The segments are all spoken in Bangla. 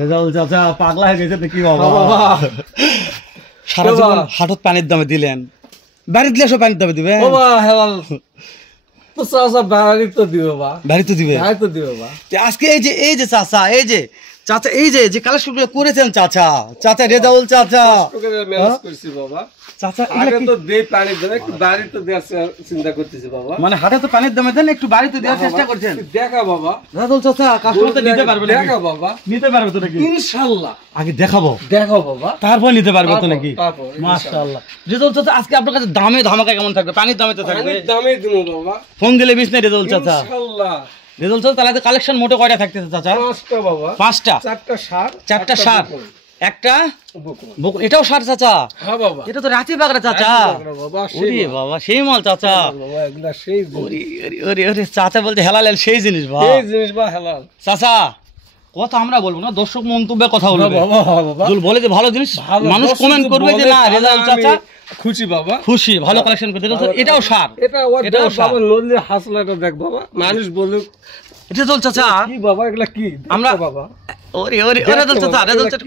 রেজাউল চাচা পাগলা হয়ে গেছে কি বাবা সারা জীবন হাটত পানির দামে দিলেন, বাড়ি দিলে সব পানির দামে দিবে আজকে এই যে চাচা চাচা এই যে কালেকশন করেছেন চাচা রেজাউল চাচা মানে হাটে তো পানির দামে দেন, একটু বাড়িতে দেওয়ার চেষ্টা করছেন। দেখা বাবা রেজাউল চাচা কাস্টমার তো নিতে পারবে, দেখা বাবা নিতে পারবে তো নাকি? ইনশাআল্লাহ আগে দেখাবো, দেখো বাবা, তারপর নিতে পারবে তো নাকি? মাশাআল্লাহ। রেজাউল চাচা আজকে আপনার কাছে দামে ধামাকা কেমন থাকবে? পানির দামে তো থাকবে, দামে দিব বাবা, ফোন দিলে বিশ নাই রেজাউল চাচা। ইনশাআল্লাহ রেজাউল চাচা তাহলে কালেকশন মোটে কয়টা থাকতেছে চাচা? 5টা বাবা, 5টা, 4টা ষাঁড়, একটা বকন। এটাও ষাঁড় চাচা? হ্যাঁ বাবা, এটা তো রাতি বাগড়া চাচা। ওরে বাবা সেই মাল চাচা, বাবা এগুলা সেই ওরে চাচা বলতে হেলাল সেই জিনিস বা, সেই জিনিস বা হেলাল চাচা। কথা আমরা বলবো না, দর্শক মন্তব্যের কথা বলবে বাবা, বলে যে ভালো জিনিস মানুষ কমেন্ট করবে যে না রেজাউল চাচা খুশি বাবা, খুশি, ভালো কালেকশন করতে। এটাও ষাঁড়, এটাও বাবা নদীর হাসলাটা দেখ বাবা, মানুষ বলুক রেজাউল চাচা কি বাবা এগুলা কি আমরা বাবা। ওরে রেজাউল চাচা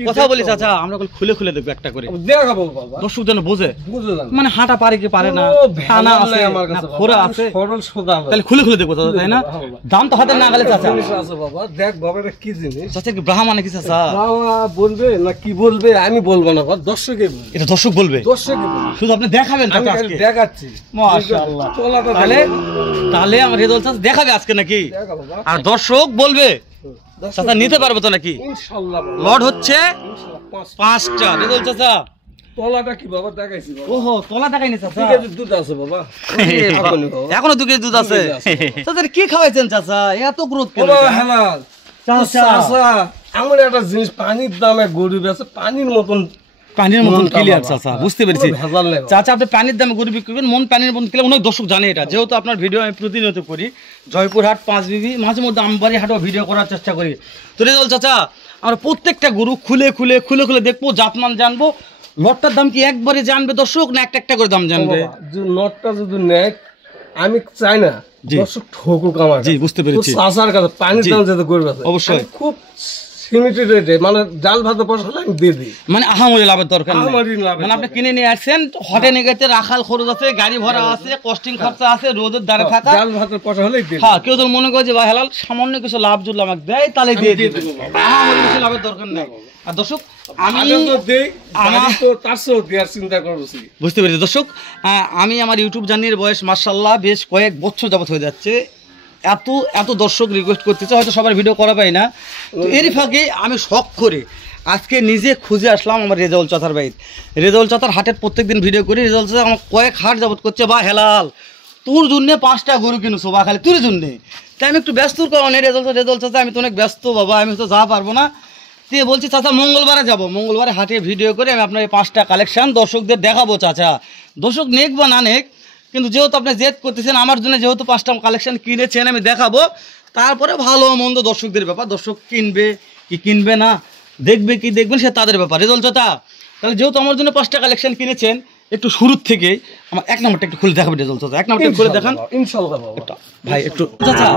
কথা বলি চাচা, আমরা খুলে খুলে দেখবো একটা করে, দেখাবো বাবা, দর্শক যেন বোঝে মানে হাঁটা পারে কি পারে না, খানা আছে আমার কাছে, খোরা আছে, সরল সোজা, তাহলে খুলে খুলে দেখবো চাচা, তাই না? দাম তো হাতে না গেলে চাচা আছে বাবা, দেখ বাবা এটা কি জিনিস চাচা, কি ব্রাহ্মণ নাকি চাচা? বলবে না কি বলবে আমি বলবো না, দর্শকে বলবে, এটা দর্শক বলবে, শুধু আপনি দেখাবেন চাচা আজকে? দেখাচ্ছি মাশাআল্লাহ। তাহলে আমার রেজাউল চাচা দেখাবে আজকে নাকি? আর দর্শক বলবে চাচা নিতে পারবে তো নাকি? ইনশাআল্লাহ। লট হচ্ছে 5টা রেজাউল চাচা। তলাটা কি বাবা দেখাইছি বাবা? ওহো তলা দেখাইনি চাচা, 2 কেজি দুধ আছে বাবা, এখনো 2 কেজি দুধ আছে চাচা। কি খাওয়াইছেন চাচা এত গ্রোথ কেন? বাবা হেলাল চাচা, আমার একটা জিনিস পানির দামে গরু বেচে পানির মতন ক্লিয়ার চাচা, বুঝতে পেরেছি চাচা। আপনি পানির দামে গরু বিক্রি করবেন, মন পানির মতন ক্লিয়ার। অনেক দর্শক জানে এটা, যেহেতু আপনার ভিডিও আমি প্রতিনিয়ত করি, জয়পুরহাট 5 বিবি, মাঝে মধ্যে আমবাড়ি হাটও ভিডিও করার চেষ্টা করি। তো রেজাউল চাচা আমরা প্রত্যেকটা গরু খুলে খুলে খুলে খুলে দেখবো, জাতমান জানবো। লটটার দাম কি একবারে জানবে দর্শক না একটা একটা করে দাম জানবে? লটটা যদি নেয় আমি চাই না দর্শক ঠকুক আমার। জি বুঝতে পেরেছি। চাচার কাছে পানির দাম যেতে গরু আছে অবশ্যই খুব সীমিত রেটে, মানে ডাল ভাত পয়সা আমি দিয়ে দিই, মানে আহামরি লাভের দরকার নেই। মানে আপনি কিনে নিয়ে আসছেন, হটে নিয়ে গেছে, রাখাল খরচ আছে, গাড়ি ভাড়া আছে, কস্টিং খরচা আছে, রোদের দ্বারে থাকা, ডাল ভাতের পয়সা হলেই দিয়ে। হ্যাঁ কেউ তো মনে করে যে ভাই হালাল সামান্য কিছু লাভ যদি আমাকে দেয় তাহলে দিয়ে দিবে, আহামরি কিছু লাভের দরকার নেই। আর দর্শক আমি বুঝতে পেরেছি দর্শক, আমি আমার ইউটিউব জার্নির বয়স মাশাআল্লাহ বেশ কয়েক বছর যাবত হয়ে যাচ্ছে। এত দর্শক রিকোয়েস্ট করতেছে, হয়তো সবার ভিডিও করা পাই না। তো এরই ফাঁকে আমি শখ করে আজকে নিজে খুঁজে আসলাম আমার রেজাউল চাচার বাড়ি। রেজাউল চাচার হাটের প্রত্যেকদিন ভিডিও করি। রেজাউল চাচা আমার কয়েক হাট যাবত করছে, বা হেলাল তোর জন্যে 5টা গরু কিনেছো বা খালি তোর জন্যে। তাই আমি একটু ব্যস্তর কারণে রেজাউল চাচা আমি তো অনেক ব্যস্ত বাবা, আমি তো যা পারবো না। তুই বলছি চাচা মঙ্গলবারে যাবো, মঙ্গলবারে হাটে ভিডিও করে আমি আপনার এই 5টা কালেকশন দর্শকদের দেখাবো। চাচা দর্শক নেক বা না নেক, কিন্তু যেহেতু আপনি জেদ করতেছেন আমার জন্য, যেহেতু 5টা কালেকশন কিনেছেন আমি দেখাবো। তারপরে ভালো মন্দ দর্শকদের ব্যাপার, দর্শক কিনবে কি কিনবে না, দেখবে কি দেখবেন সে তাদের ব্যাপার। রেজাউল চাচা তাহলে যেহেতু আমার জন্য 5টা কালেকশন কিনেছেন, একটু শুরুর থেকে আমার 1 নম্বরটা একটু খুলে দেখাবেন রেজাউল চাচা, 1 নম্বরটা খুলে দেখান ইনশাআল্লাহ ভাই একটু। চাচা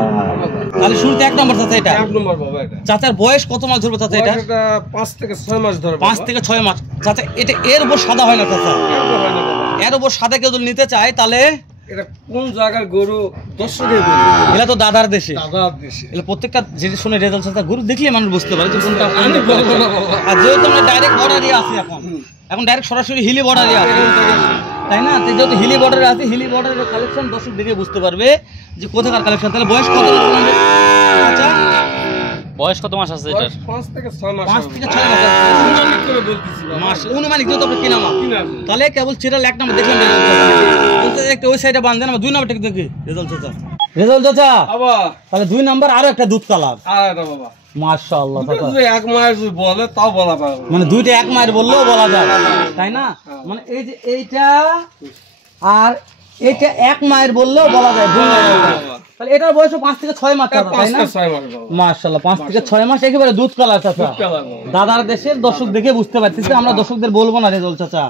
তাহলে শুরুতে 1 নম্বর চাচা, এটা 1 নম্বর বাবা। এটা চাচার বয়স কত মাস ধরবে চাচা? এটা 5 থেকে 6 মাস ধরবে। 5 থেকে 6 মাস চাচা। এটা এর উপর সাদা হয় না চাচা? এর উপর সাদা কেউ যদি নিতে চায় তাহলে এটা কোন জায়গার গরু দর্শকের গরু? এটা তো দাদার দেশে, দাদার দেশে। এটা প্রত্যেকটা জিনিস শুনে রেজাউল চাচা গরু দেখলে মানুষ বুঝতে পারে যে কোনটা। আর যেহেতু আমরা ডাইরেক্ট বর্ডারই আছি, এখন ডাইরেক্ট সরাসরি হিলি বর্ডারই আছে, তাই না? যেহেতু হিলি বর্ডারে আছে, হিলি বর্ডারের কালেকশন দর্শক দেখে বুঝতে পারবে যে কোথাকার কালেকশন। তাহলে বয়স কত আচ্ছা? বয়স কত মাস আছে এটা? 5 থেকে 6 মাস। 5 থেকে 6 মাস অনুমানিক করে বলতেছি মাস, অনুমানিক যেহেতু আপনি কিনা মাস। তাহলে কেবল সিরিয়াল 1 নম্বর দেখলেন একটা ওই সাইডে বাঁধেন, আমরা 2 নম্বরটা দেখি রেজাউল চাচা। রেজাউল চাচা বাবা তাহলে 2 নম্বর আরো একটা দুধ কালার। আরে বাবা মাশাআল্লাহ চাচা, 1 মাস বলে তাও বলা পারবে, মানে 2টা 1 মাস বললেও বলা যায়, তাই না? মানে এই যে এইটা আর এটা 1 মাস বললেও বলা যায়, 2 মাস তাহলে এটার বয়স 5 থেকে 6 মাস চাচা, তাই না? 6 মাস বাবা। মাশাআল্লাহ 5 থেকে 6 মাস একেবারে দুধ কালার চাচা। দাদার দেশের দর্শক দেখে বুঝতে পারতেছে, আমরা দর্শকদের বলবো না রেজাল্ট চাচা,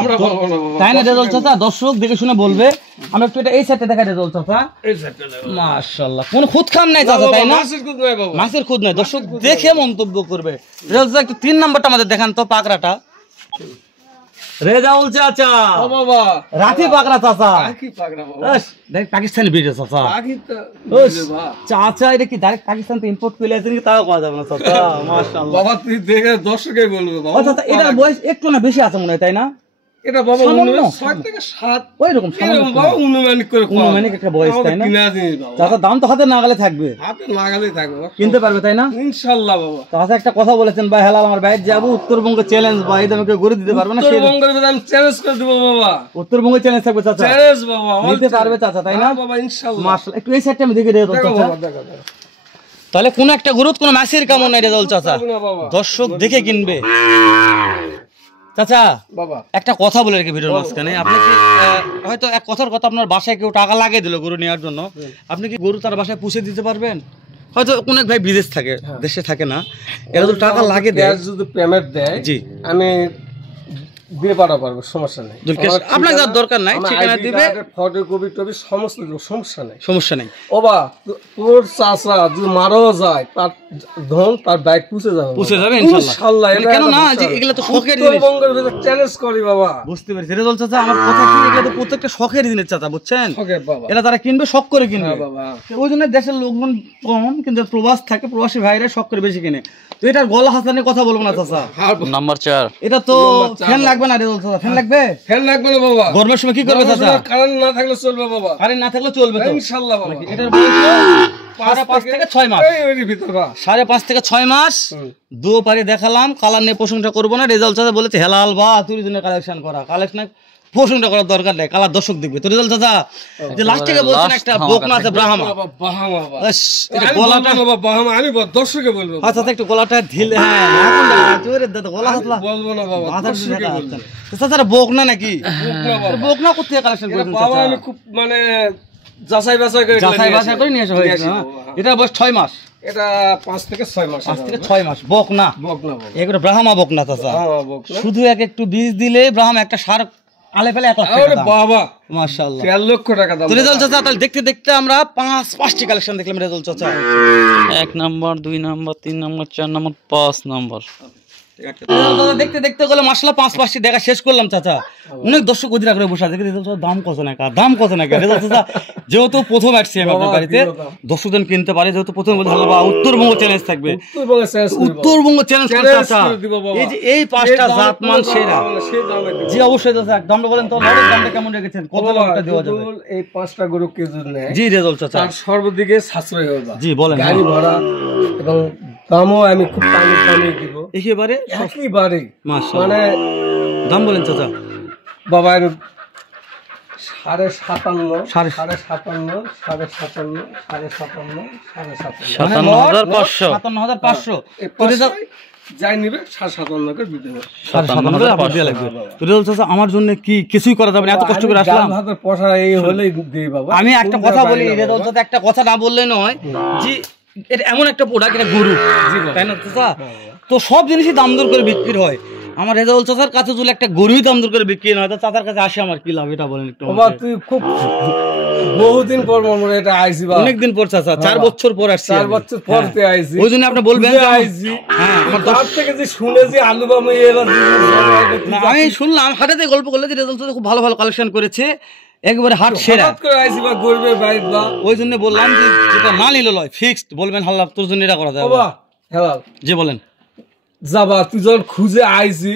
আমরা বলবো না বাবা, তাই না রেজাল্ট চাচা? দর্শক দেখে শুনে বলবে। আমরা একটু এটা এই সাইডে দেখা রেজাল্ট চাচা। এই সাইডটা দেখো মাশাআল্লাহ কোনো খুদ খান নাই চাচা, তাই না? মাছের দুধ নয় বাবা, মাছের খুদ নাই, দর্শক দেখে মন্তব্য করবে। রেজাল্ট চাচা একটু 3 নাম্বারটা আমাদের দেখান তো, পাকড়াটা। রেজাউল চাচা ও বাবা রাতি পাকড়া চাচা, কি পাগড়া বাবা, আস, দেখ পাকিস্তানি ভিডিও চাচা। আগে তো ওস, চাচা এটা কি ডাইরেক্ট পাকিস্তান থেকে ইম্পোর্ট করে আসেন কি তাও কথা যাবে না চাচা। মাশাআল্লাহ বাবা তুই দেখে দর্শকই বলবে বাবা। ও চাচা এটার বয়স একটু না বেশি আছে মনে হয়, তাই না? এটা বাবা সামান্য? 6 থেকে 7 ওই রকম এরকম বাবা অনুমানিক করে খাওয়া। অনুমানিক একটা বয়স, তাই না? কিনা জিনিস বাবা, চাচা দাম তো হাতে নাগালে থাকবে, হাতে লাগালেই থাকবে বাবা, কিনতে পারবে, তাই না? ইনশাআল্লাহ বাবা। চাচা একটা কথা বলেছেন, ভাই হালাল আমার বাইরে যাবো উত্তরবঙ্গ চ্যালেঞ্জ, ভাই এই দামে কেউ গরু দিতে পারবে না। সেই উত্তরবঙ্গের ভিতরে আমি চ্যালেঞ্জ করে দেব বাবা, উত্তরবঙ্গ চ্যালেঞ্জ থাকবে চাচা, চ্যালেঞ্জ বাবা, নিতে পারবে চাচা, তাই না? হ্যাঁ বাবা ইনশাআল্লাহ। মাশাআল্লাহ একটু এই সাইডটা আমি দেখে রেজাল্ট দেখো চাচা। বাবা, দেখো দেখো। তাহলে কোন একটা গরুত কোন মাছের কামড় নাই রেজাল্ট চাচা, না বাবা দর্শক দেখে কিনবে। চাচা বাবা একটা কথা বলে রেখে ভিডিওর মাঝখানে, আপনি কি হয়তো এক কথার কথা আপনার বাসায় কেউ টাকা লাগিয়ে দিল গরু নেওয়ার জন্য, আপনি কি গরু তার বাসায় পুষে দিতে পারবেন? হয়তো অনেক ভাই বিদেশ থাকে, দেশে থাকে না, এরা তো টাকা লাগিয়ে দেয়, গ্যাস যদি পেমেন্ট দেয় জি আমি দিয়ে পাঠাবো, সমস্যা নেই। আপনার যার দরকার নাই, ঠিকানা দিবে, ফটোকপি টপি সমস্ত দিব, সমস্যা নেই, সমস্যা নেই। ও বা তোর চাচা যদি মারাও যায় তার ধন তার বাইক পুষে যাবে, পুষে যাবে ইনশাআল্লাহ। কেন না, যে এগুলো তো শখের জিনিস, উত্তরবঙ্গের ভিতরে চ্যালেঞ্জ করি বাবা, বুঝতে পেরেছি রেজাল্ট চাচা। আমার কথা কি, এগুলো তো প্রত্যেকটা শখের জিনিস চাচা, বুঝছেন? ওকে বাবা, এরা তারা কিনবে শখ করে কিনবে, হ্যাঁ বাবা। ওই জন্য দেশের লোকজন কম, কিন্তু প্রবাস থাকে, প্রবাসী ভাইরা শখ করে বেশি কিনে। তো এটার গলা হাসানের কথা বলবো না চাচা, নাম্বার 4 এটা তো ফ্যান লাগবে না রেজাল্ট চাচা, ফ্যান লাগবে? ফ্যান লাগবে না বাবা, গরমের সময় কি করবে চাচা? কারেন্ট না থাকলে চলবে বাবা, কারেন্ট না থাকলে চলবে তো ইনশাআল্লাহ বাবা। এটার বয়স 5.5 থেকে 6 মাস, এই ভিতর বা 5.5 থেকে 6 মাস। দু পারি দেখালাম, কালার নিয়ে প্রশংসা করবো না। রেজাল্ট চাচা বলেছে হেলাল বা তুই জন্য কালেকশন করা, কালেকশন প্রশংসা করার দরকার নেই, কালার দর্শক দেখবে। তো রেজাল্ট চাচা যে লাস্ট থেকে বলছেন একটা বকনা আছে ব্রাহ্মা, বাবা বাহামা বাবা, আস, এটা আমি গলাটা বলবো না বাবা বাহামা, আমি দর্শকে বলবো বাবা। আচ্ছা একটু গলাটা ঢিলে, হ্যাঁ এখন দেখা জোরে দাদা গলা হাতলা বলবো না বাবা, দর্শকে বলবো। চাচা বকনা নাকি? বকনা বাবা। বকনা করতে কালেকশন এটা করেছেন বাবা চাচা? আমি খুব মানে যাচাই বাছাই করে যাচাই বাছাই করে নিয়ে আসা হয়েছে, হ্যাঁ? এটার বয়স 6 মাস, এটা 5 থেকে 6 মাস, 5 থেকে 6 মাস বকনা, বকনা বাবা, এগুলো ব্রাহ্মা বকনা চাচা। হ্যাঁ বকনা। শুধু একটু বীজ দিলে ব্রাহ্মা একটা সার আলে ফেলে 1 লাখ আরে টাকা দাম। বাবা মাশাআল্লাহ। 13 লক্ষ টাকা দাম। তো রেজাল্ট চাচা তাহলে দেখতে দেখতে আমরা 5টি কালেকশন দেখলাম রেজাল্ট চাচা। 1 number 2 number 3 number 4 number 5 number. দাদা দেখতে দেখতে গেলে মাশাআল্লাহ 5টি দেখা শেষ করলাম চাচা। অনেক দর্শক অধীরা করে বসে আছে, রেজাল্ট চাচা দাম কত নাকি, দাম কত নাকি? রেজাল্ট চাচা যেহেতু প্রথম আসছি আমি আপনার বাড়িতে, দর্শকজন কিনতে পারে, যেহেতু প্রথম বলতে হলো বা উত্তরবঙ্গ চ্যালেঞ্জ থাকবে, উত্তরবঙ্গে শেষ করব, উত্তরবঙ্গ চ্যালেঞ্জ করে চাচা। করে দিব বাবা। এই যে এই 5টা জাত মান সেরা, সেই দামে দিব। জি অবশ্যই চাচা। দামটা বলেন তো, লটের দামটা কেমন রেখেছেন, কত লটটা দেওয়া যাবে? কেবল এই 5টা গরু কেজি নেয়, জি রেজাল্ট চাচা, তার সর্বদিকে সাশ্রয় হবে, জি বলেন। গাড়ি ভাড়া এবং দামও আমি খুব কমে দিব একেবারে একেবারে, মাশাআল্লাহ। মানে দাম বলেন চাচা। বাবা আমি 57.5 সাড়ে- 57.5 57.5 57.5 57.5 57,500 57,500 এই পাঁচটায় যাই নিবে 57.5 করে দিতে হবে। 57,000 করে আপনার দেয়া লাগবে। তো রেজাল্ট চাচা আমার জন্য কি কিছুই করা যাবে না, এত কষ্ট করে আমি আসলাম। ডাল ভাতের পয়সা এই হলেই দিই বাবা। আমি একটা কোন কথা জায়গায় বলি, বাড়ি না রেজাল্ট বাবা। চাচা একটা কথা না বললে নয়, যে এটা এমন একটা প্রোডাক্ট, এটা গরু, তাই না চাচা? তো সব জিনিসই দাম দর করে বিক্রি হয়। আমার রেজাউল চাচার কাছে যদি একটা গরুই দাম দর করে বিক্রি না হয়, তো চাচার কাছে আসে আমার কি লাভ, এটা বলেন একটু বাবা। আমাকে। তুই খুব বহুদিন পর মনে এটা আইছি বাবা, অনেকদিন পর চাচা, 4 বছর পর আসছি 4 আমি। বছর পর হ্যাঁ। তুই আইছি, ওই জন্য আপনি বলবেন বুঝে যে আমার- আইছি। হ্যাঁ, আমার তার থেকে যে শুনে যে আলু বাবা এবার না, আমি শুনলাম হাটেতে গল্প করলে যে রেজাল্ট চাচা খুব ভালো ভালো কালেকশন করেছে, একবারে হাট সেরা। হঠাৎ করে আইছি বা গরিবের বাড়ি বা ওই জন্য বললাম যে যেটা না নিল লয় ফিক্সড বলবেন, হাল্লা তোর জন্য এটা করা যাবে। বাবা হেলাল জি বলেন। যাবা, তুই যখন খুঁজে আইছি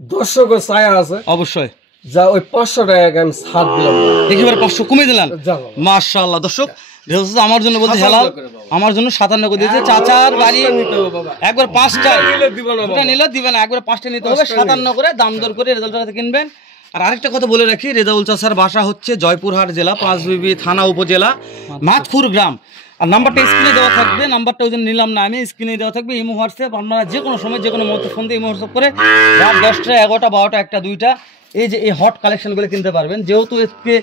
দর্শকের ছায়া আছে, অবশ্যই যা ওই 500 টাকা আমি ছাড় দিলাম একেবারে 500 কমিয়ে দিলাম। যা বাবা। মাশাআল্লাহ। দর্শক রেজাল্ট চাচা আমার জন্য বলতে হেলাল, আমার জন্য 57 করে দিয়েছে। চাচার বাড়ি নিতে হবে বাবা, একবার 5টা নিলে দিব না দুটা বাবা। নিলে দিবে না, একবার 5টা নিতে হবে, 57 করে দাম দর করে রেজাল্টের কাছে কিনবেন। আর আরেকটা কথা বলে রাখি, রেজাউল চাচার বাসা হচ্ছে জয়পুরহাট জেলা, পাঁচবিবি থানা উপজেলা, মাতপুর গ্রাম। আর নাম্বারটা স্ক্রিনে দেওয়া থাকবে, নাম্বারটা ওই জন্য নিলাম না আমি, স্ক্রিনে দেওয়া থাকবে। ইমো হোয়াটসঅ্যাপ, আপনারা যে কোনো সময় যে কোনো মুহূর্তে ফোন দিয়ে ইমো হোয়াটসঅ্যাপ করে রাত 10টা 11টা 12টা 1টা 2টা এই যে এই হট কালেকশনগুলো কিনতে পারবেন। যেহেতু আজকে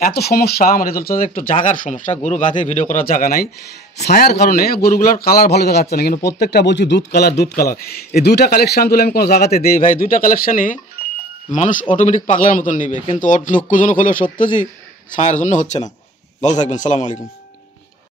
এত সমস্যা আমার রেজাল্ট একটু জায়গার সমস্যা, গরু বাঁধে ভিডিও করার জায়গা নাই, ছায়ার কারণে গরুগুলোর কালার ভালো দেখা যাচ্ছে না, কিন্তু প্রত্যেকটা বলছি দুধ কালার। এই দুইটা কালেকশান তুলে আমি কোনো জায়গাতে দিই ভাই, দুইটা কালেকশানে মানুষ অটোমেটিক পাগলার মতন নেবে, কিন্তু লক্ষ্যজনক হলেও সত্য যে ছায়ার জন্য হচ্ছে না। ভালো থাকবেন, সালামু আলাইকুম।